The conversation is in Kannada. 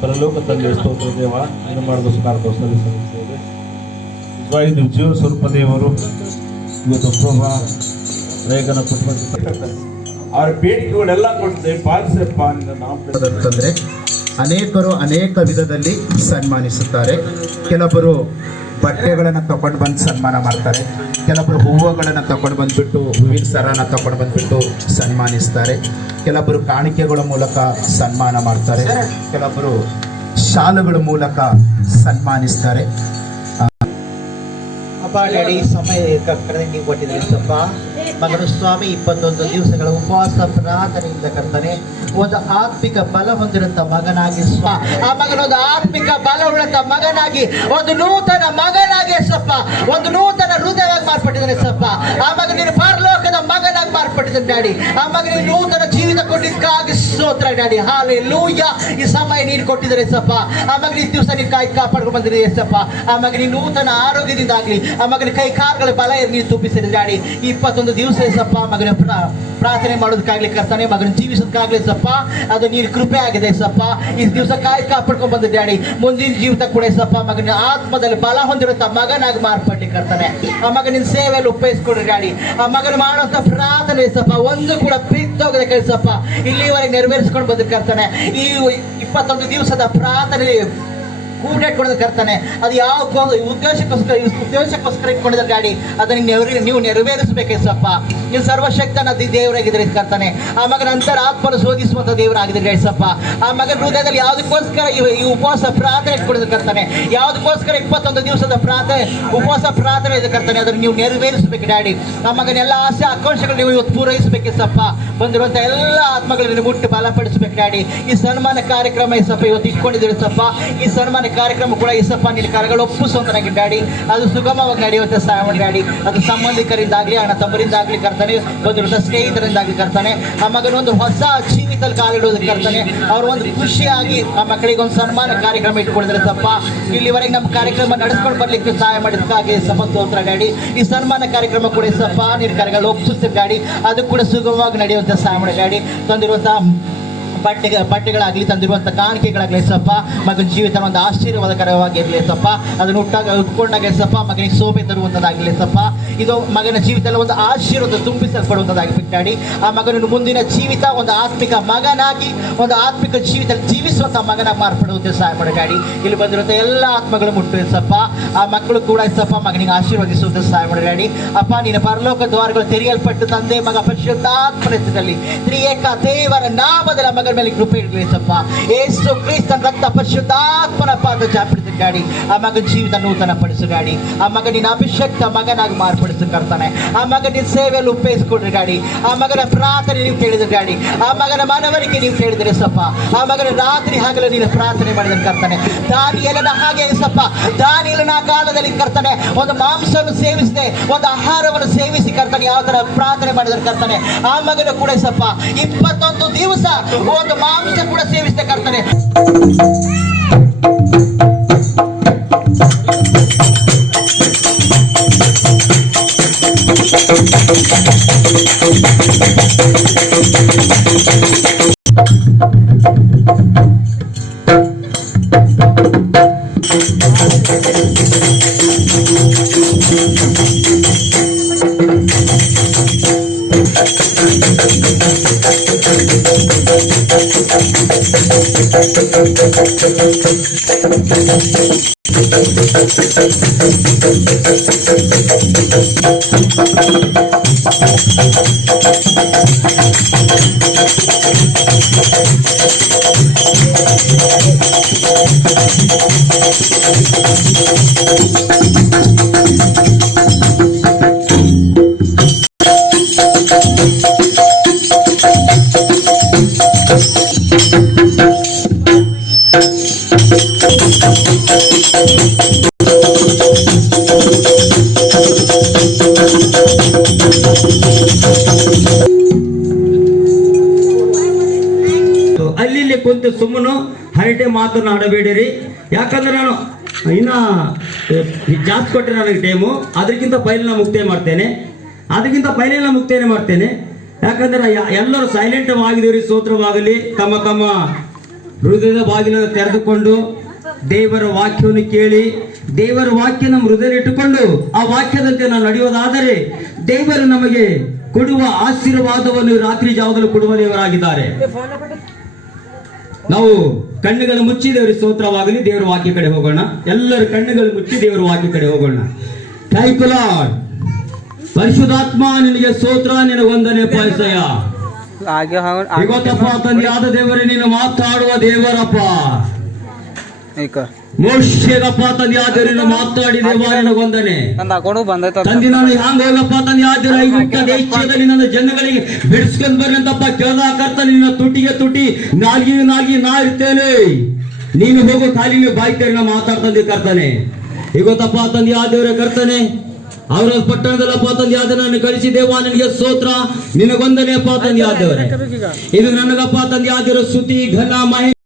ಪರಲೋಕ ತಂದೆ ಸ್ತೋತ್ರ ದೇವ ಏನು ಮಾಡಿದ ಸುಮಾರು ಸಲ್ಲಿಸುತ್ತೇವೆ. ಇದು ಜೀವ ಸ್ವರೂಪ ದೇವರು ಇವತ್ತು ಪ್ರಭಾ ಲೇಖನ ಅವರ ಬೇಡಿಕೆಗಳೆಲ್ಲ ಕೊಟ್ಟರೆ ಪಾಲಿಸಪ್ಪ ಅಂತಂದ್ರೆ ಅನೇಕರು ಅನೇಕ ವಿಧದಲ್ಲಿ ಸನ್ಮಾನಿಸುತ್ತಾರೆ. ಕೆಲವರು ಬಟ್ಟೆಗಳನ್ನು ತಗೊಂಡು ಬಂದು ಸನ್ಮಾನ ಮಾಡ್ತಾರೆ, ಕೆಲವರು ಹೂವುಗಳನ್ನು ತಗೊಂಡು ಬಂದುಬಿಟ್ಟು ಹೂವಿನ ಸರನ ತಗೊಂಡು ಬಂದುಬಿಟ್ಟು ಸನ್ಮಾನಿಸ್ತಾರೆ, ಕೆಲವರು ಕಾಣಿಕೆಗಳ ಮೂಲಕ ಸನ್ಮಾನ ಮಾಡ್ತಾರೆ, ಕೆಲವರು ಶಾಲುಗಳ ಮೂಲಕ ಸನ್ಮಾನಿಸ್ತಾರೆ. ಅಪ್ಪ ಡ್ಯಾಡಿ ಸಮಯ ಕರೆದಿ ಕೊಟ್ಟಿದ್ದೀರಿ ಸ್ವಲ್ಪ ಮಗನು ಸ್ವಾಮಿ 21 ದಿವಸಗಳ ಉಪವಾಸ ಪ್ರಾರ್ಥನೆಯಿಂದ ಕರ್ತನೆ ಒಂದು ಆತ್ಮಿಕ ಬಲ ಹೊಂದಿರಂತ ಮಗನಾಗಿ ಆ ಮಗನೊಂದು ಆತ್ಮಿಕ ಬಲ ಉಳ್ಳಂತ ಮಗನಾಗಿ ಒಂದು ನೂತನ ಮಗನಾಗಿ ಸಪ್ಪ ಒಂದು ನೂತನ ಹೃದಯವಾಗಿ ಮಾರ್ಪಟ್ಟಿದ್ದಾನೆ ಸಪ್ಪ. ಆ ಮಗ ನೀನು ಪರಲೋಕದ ಮಗನಾಗಿ ಮಾರ್ಪಟ್ಟಿದ್ದಾನೆ ಡ್ಯಾಡಿ. ಆ ಮಗನಿಗೆ ನೂತನ ಜೀವಿತ ಕೊಟ್ಟಿದ್ದಕ್ಕಾಗಿ ಸ್ತೋತ್ರ ಡ್ಯಾಡಿ. ಹಲ್ಲೆಲೂಯ. ಈ ಸಮಯ ನೀನು ಕೊಟ್ಟಿದ್ದಾರೆ ಸಪ್ಪ. ಆ ಮಗನ ಈ ದಿವಸ ನೀನು ಕಾಪಾಡ್ಕೊಂಡು ಬಂದಿರಿ ಸಪ್ಪ. ಆ ಮಗನಿಗೆ ನೂತನ ಆರೋಗ್ಯದಿಂದ ಆಗ್ಲಿ, ಆ ಮಗನ ಕೈ ಕಾಲುಗಳ ಬಲ ನೀನು ತುಂಬಿಸಿರಿ ಡ್ಯಾಡಿ. 21 ದಿವಸ ಸಪ್ಪ ಮಗನ ಪ್ರಾರ್ಥನೆ ಮಾಡೋದಕ್ಕಾಗ್ಲಿ ಕರ್ತಾನೆ, ಮಗನ ಜೀವಿಸೋದಕ್ಕಾಗ್ಲಿ ಸಪ್ಪ ಅದು ನೀನು ಕೃಪೆ ಆಗಿದೆ ಸಪ್ಪ. ಈ ದಿವಸ ಕಾಪಾಡ್ಕೊಂಡು ಬಂದ ಡ್ಯಾಡಿ. ಮುಂದಿನ ಜೀವಿತ ಕೂಡ ಸಪ್ಪ ಮಗನ ಆತ್ಮದಲ್ಲಿ ಬಲ ಹೊಂದಿರುತ್ತ ಮಗನಾಗಿ ಮಾರ್ಪಟ್ಟಿ ಕರ್ತಾನೆ. ಆ ಮಗನಿನ ಸೇವೆಯಲ್ಲಿ ಉಪಯೋಗಿಸ್ಕೊಡ್ರಿ ಡ್ಯಾಡಿ. ಆ ಮಗನ ಮಾಡುವಂತ ಪ್ರಾರ್ಥನೆ ಸಪ್ಪ ಒಂದು ಕೂಡ ಪ್ರೀತೋಗದ ಕೆಲಸಪ್ಪ ಇಲ್ಲಿವರೆಗೆ ನೆರವೇರಿಸ್ಕೊಂಡು ಬಂದ ಕರ್ತಾನೆ. ಈ 21 ದಿವಸದ ಪ್ರಾರ್ಥನೆ ಕೂಡಿಟ್ಕೊಳ್ಳೋದು ಕರ್ತಾನೆ. ಅದು ಯಾವ ಉದ್ದೇಶಕ್ಕೋಸ್ಕರ ಕಾರ್ಯಕ್ಕೋಸ್ಕರ ಇಟ್ಕೊಂಡಿದ್ದಾರೆ ಡ್ಯಾಡಿ, ಅದನ್ನ ನೀವು ನೆರವೇರಿಸಬೇಕೇಸಪ್ಪ. ನೀವು ಸರ್ವಶಕ್ತನ ದೇವರಾಗಿದ್ರೆ ಕರ್ತಾನೆ. ಆ ಮಗನ ಅಂತರ ಆತ್ಮನ ಶೋಧಿಸುವಂತ ದೇವರಾಗಿದ್ರೆ ಏಸಪ್ಪ. ಆ ಮಗನ ಹೃದಯದಲ್ಲಿ ಯಾವುದಕ್ಕೋಸ್ಕರ ಈ ಉಪವಾಸ ಪ್ರಾರ್ಥನೆ ಇಟ್ಕೊಂಡಿದ್ದು ಕರ್ತಾನೆ, ಯಾವುದಕ್ಕೋಸ್ಕರ 21 ದಿವಸದ ಉಪವಾಸ ಪ್ರಾರ್ಥನೆ ಇದೆ ಕರ್ತಾನೆ, ಅದನ್ನು ನೀವು ನೆರವೇರಿಸಬೇಕು ಡ್ಯಾಡಿ. ಆ ಮಗನ ಎಲ್ಲ ಆಸೆ ಆಕಾಂಕ್ಷೆಗಳು ನೀವು ಇವತ್ತು ಪೂರೈಸಬೇಕೇಸಪ್ಪ. ಬಂದಿರುವಂತ ಎಲ್ಲ ಆತ್ಮಗಳನ್ನು ಮುಟ್ಟಿ ಬಲಪಡಿಸಬೇಕು ಡ್ಯಾಡಿ. ಈ ಸನ್ಮಾನ ಕಾರ್ಯಕ್ರಮ ಏಸಪ್ಪ ಇವತ್ತು ಇಟ್ಕೊಂಡಿದ್ದೀರಿ ಸಪ್ಪ. ಈ ಸನ್ಮಾನ ಕಾರ್ಯಕ್ರಮ ಕೂಡ ಏಸಪ್ಪ ನಿನ್ನ ಕರಗಳು ಒಪ್ಪಿಸುವಂತಾಗಿ ಡ್ಯಾಡಿ, ಅದು ಸುಗಮವಾಗಿ ನಡೆಯುವಂತೆ ಸಹಾಯ ಮಾಡಿ ಡ್ಯಾಡಿ. ಅದು ಸಂಬಂಧಿಕರಿಂದಾಗ್ಲಿ, ಅಣ್ಣ ತಮ್ಮರಿಂದಾಗ್ಲಿ ಕರ್ತಾನೆ, ಬಂದಿರುವಂತ ಸ್ನೇಹಿತರಿಂದಾಗ್ಲಿ ಕರ್ತಾನೆ, ಆ ಮಗನೊಂದು ಹೊಸ ಜೀವಿತ ಕಾಲಿಡುವುದಕ್ಕೆ ಕರ್ತಾನೆ. ಅವರು ಒಂದು ಖುಷಿಯಾಗಿ ಆ ಮಕ್ಕಳಿಗೆ ಒಂದು ಸನ್ಮಾನ ಕಾರ್ಯಕ್ರಮ ಇಟ್ಕೊಂಡಿದ್ರೆ ಸಪ್ಪ. ಇಲ್ಲಿವರೆಗೆ ನಮ್ಮ ಕಾರ್ಯಕ್ರಮ ನಡೆಸ್ಕೊಂಡು ಬರ್ಲಿಕ್ಕೆ ಸಹಾಯ ಮಾಡಿದಕ್ಕಾಗಿ ಸಪ ಸ್ತೋತ್ರ ಡ್ಯಾಡಿ. ಈ ಸನ್ಮಾನ ಕಾರ್ಯಕ್ರಮ ಕೂಡ ಸಪ್ಪ ನಿನ್ನ ಕರಗಳು ಒಪ್ಪಿಸುತ್ತೆ ಡ್ಯಾಡಿ, ಅದು ಕೂಡ ಸುಗಮವಾಗಿ ನಡೆಯುವಂತ ಸಹಾಯ ಮಾಡಿ ಡ್ಯಾಡಿ. ತಂದಿರುವಂತ ಬಟ್ಟೆಗಳಾಗ್ಲಿ, ತಂದಿರುವಂತ ಕಾಣಿಕೆಗಳಾಗ್ಲಿ ಸಪ್ಪ ಮಗನ ಜೀವಿತ ಒಂದು ಆಶೀರ್ವಾದಕರವಾಗಿರ್ಲಿ ಸಪ್ಪ. ಅದನ್ನು ಉಟ್ಕೊಂಡಾಗ ಸಪ್ಪ ಮಗನಿಗೆ ಶೋಭೆ ತರುವಂತದ್ದಾಗಲಿ ಸಪ್ಪ. ಇದು ಮಗನ ಜೀವಿತದಲ್ಲಿ ಒಂದು ಆಶೀರ್ವಾದ ತುಂಬಿಸಲ್ಪಡುವಂತದ್ದಾಗಬೇಕು ಡ್ಯಾಡಿ. ಆ ಮಗನ ಮುಂದಿನ ಜೀವಿತ ಒಂದು ಆತ್ಮಿಕ ಮಗನಾಗಿ, ಒಂದು ಆತ್ಮಿಕ ಜೀವಿತ ಜೀವಿಸುವಂತ ಮಗನಾಗಿ ಮಾರ್ಪಡುವಂತೆ ಸಹಾಯ ಮಾಡಿ ಡ್ಯಾಡಿ. ಇಲ್ಲಿ ಬಂದಿರುವಂತ ಎಲ್ಲ ಆತ್ಮಗಳು ಮುಟ್ಟು ಸಪ್ಪ, ಆ ಮಕ್ಕಳು ಕೂಡ ಸಪ್ಪ ಮಗನಿಗೆ ಆಶೀರ್ವದಿಸುವಂತೆ ಸಹಾಯ ಮಾಡಿ ಡ್ಯಾಡಿ. ಅಪ್ಪ ನಿನ್ನ ಪರಲೋಕ ದ್ವಾರಗಳು ತೆರೆಯಲ್ಪಟ್ಟು ತಂದೆ ಮಗ ಪರಿಶುದ್ಧಾತ್ಮನ ಹೆಸರಿನಲ್ಲಿ ತ್ರಿಯೇಕ ದೇವರ ನಾಮದ ಮಗನ ಮೇಲೆ ಕೃಪೆ ಇರಲಿ ಸಪ್ಪ. ಯೇಸು ಕ್ರಿಸ್ತನ ರಕ್ತ ಪರಿಶುದ್ಧಾತ್ಮನ ಪಾದ ಚಾಪಿಡಿದ ಗಾಡಿ ಆ ಮಗನ ಜೀವಿತ ನೂತನ ಪಡಿಸು ಗಾಡಿ. ಆ ಮಗನಿನ ಅಭಿಷಕ್ತ ಮಗನಾಗಿ ಮಾರ್ಪಡಿಸು ಕರ್ತಾನೆ. ಆ ಮಗನಿನ ಸೇವೆಯಲ್ಲಿ ಉಪಯೋಗಿಸಿಕೊಡ್ರಿ ಗಾಡಿ. ಆ ಮಗನ ಪ್ರಾರ್ಥನೆ ನೀವು ಕೇಳಿದ್ರೆ ಗಾಡಿ, ಆ ಮಗನ ಮನವರಿಕೆ ನೀವು ಕೇಳಿದ್ರೆ ಸಪ್ಪ. ಆ ಮಗನ ರಾತ್ರಿ ಹಗಲು ನೀನು ಪ್ರಾರ್ಥನೆ ಮಾಡಿದ್ರೆ ಕರ್ತಾನೆ. ದಾನಿಯೇಲನ ಹಾಗೆ ಸಪ್ಪ, ದಾನಿಯೇಲನ ಕಾಲದಲ್ಲಿ ಕರ್ತಾನೆ ಒಂದು ಮಾಂಸವನ್ನು ಸೇವಿಸದೆ ಒಂದು ಆಹಾರವನ್ನು ಸೇವಿಸಿ ಕರ್ತಾನೆ ಯಾವ ತರ ಪ್ರಾರ್ಥನೆ ಮಾಡಿದ್ರೆ ಕರ್ತಾನೆ. ಆ ಮಗನ ಕೂಡ ಸಪ್ಪ 21 ದಿವಸ ಒಂದು ಮಾಂಸ ಕೂಡ ಸೇವಿಸದೆ ಕರ್ತಾನೆ. ಅಲ್ಲಿ ಕುಂತು ಸುಮ್ಮನು ಹರಟೆ ಮಾತನ್ನು ಆಡಬೇಡಿರಿ. ಯಾಕಂದ್ರೆ ನಾನು ಇನ್ನ ಜಾಸ್ತಿ ಕೊಟ್ಟರೆ ನನಗೆ ಟೈಮು, ಅದಕ್ಕಿಂತ ಪೈಲಿನ ಮುಕ್ತಾಯ ಮಾಡ್ತೇನೆ. ಯಾಕಂದ್ರೆ ಎಲ್ಲರೂ ಸೈಲೆಂಟ್ ಆಗಿದ್ದೀರಿ. ಸ್ತೋತ್ರವಾಗಲಿ. ತಮ್ಮ ತಮ್ಮ ಹೃದಯದ ಬಾಗಿಲನ್ನು ತೆರೆದುಕೊಂಡು ದೇವರ ವಾಕ್ಯವನ್ನು ಕೇಳಿ, ದೇವರ ವಾಕ್ಯ ನಮ್ಮ ಹೃದಯ ಇಟ್ಟುಕೊಂಡು ಆ ವಾಕ್ಯದಂತೆ ನಾವು ನಡೆಯೋದಾದರೆ ದೇವರು ನಮಗೆ ಕೊಡುವ ಆಶೀರ್ವಾದವನ್ನು ರಾತ್ರಿ ಜಾವದಲ್ಲಿ ಕೊಡುವ ದೇವರಾಗಿದ್ದಾರೆ. ನಾವು ಕಣ್ಣುಗಳು ಮುಚ್ಚಿ ದೇವರ ಸ್ತೋತ್ರವಾಗಲಿ. ದೇವರ ವಾಕ್ಯ ಕಡೆ ಹೋಗೋಣ. ಎಲ್ಲರೂ ಕಣ್ಣುಗಳು ಮುಚ್ಚಿ ದೇವರ ವಾಕ್ಯ ಕಡೆ ಹೋಗೋಣ. Thank you lord. ಪರಿಶುದ್ಧಾತ್ಮ ನಿನಗೆ ಸ್ತೋತ್ರ, ನಿನಗೆ ವಂದನೆ ಪಾಯಿಸಯ್ಯ. ಇವತ್ತಪ್ಪ ತಂದೆ ಆದ ದೇವರೇ, ನೀನು ಮಾತಾಡುವ ದೇವರಪ್ಪ. ಮೋಶೆಗಪ್ಪ ತಂದೆ ಆದ್ರೆ ಮಾತಾಡಿ ದೇವ ನಿನಗೆ ವಂದನೆ. ತಂದೆ ನಾನು ಹ್ಯಾಂಗ ಹೋಗಪ್ಪ ತಂದೆ ಆದ್ರೆ ಐಗುಪ್ತ ದೇಶದಲ್ಲಿ ನನ್ನ ಜನಗಳಿಗೆ ಬಿಡಿಸ್ಕೊಂಡ್ ಬರ್ಲಂತಪ್ಪ ಕೇಳ್ದ ಕರ್ತಾನೆ. ನಿನ್ನ ತುಟಿಗೆ ತುಟಿ, ನಾಲ್ಗಿಗೆ ನಾಲ್ಗಿ ನಾ ಇರ್ತೇನೆ. ನೀನು ಹೋಗೋ ಖಾಲಿ ಬಾಯ್ತೇನೆ ಮಾತಾಡ್ತಂದೆ ಕರ್ತಾನೆ. ಇವತ್ತಪ್ಪ ತಂದೆ ಆದೇವ್ರೆ ಕರ್ತಾನೆ. ಅವರ ಪಟ್ಟಣದಲ್ಲಪ್ಪ ತಂದೆ ಆದ ನಾನು ಕಳಿಸಿ ದೇವ ನಿನಗೆ ಸ್ತೋತ್ರ, ನಿನಗೊಂದನೆ ಅಪ್ಪ ತಂದೆ ಆದವರೇ. ಇದು ನನಗಪ್ಪ ತಂದೆ ಆದಿರೋ ಸ್ತುತಿ ಘನ ಮಹಿ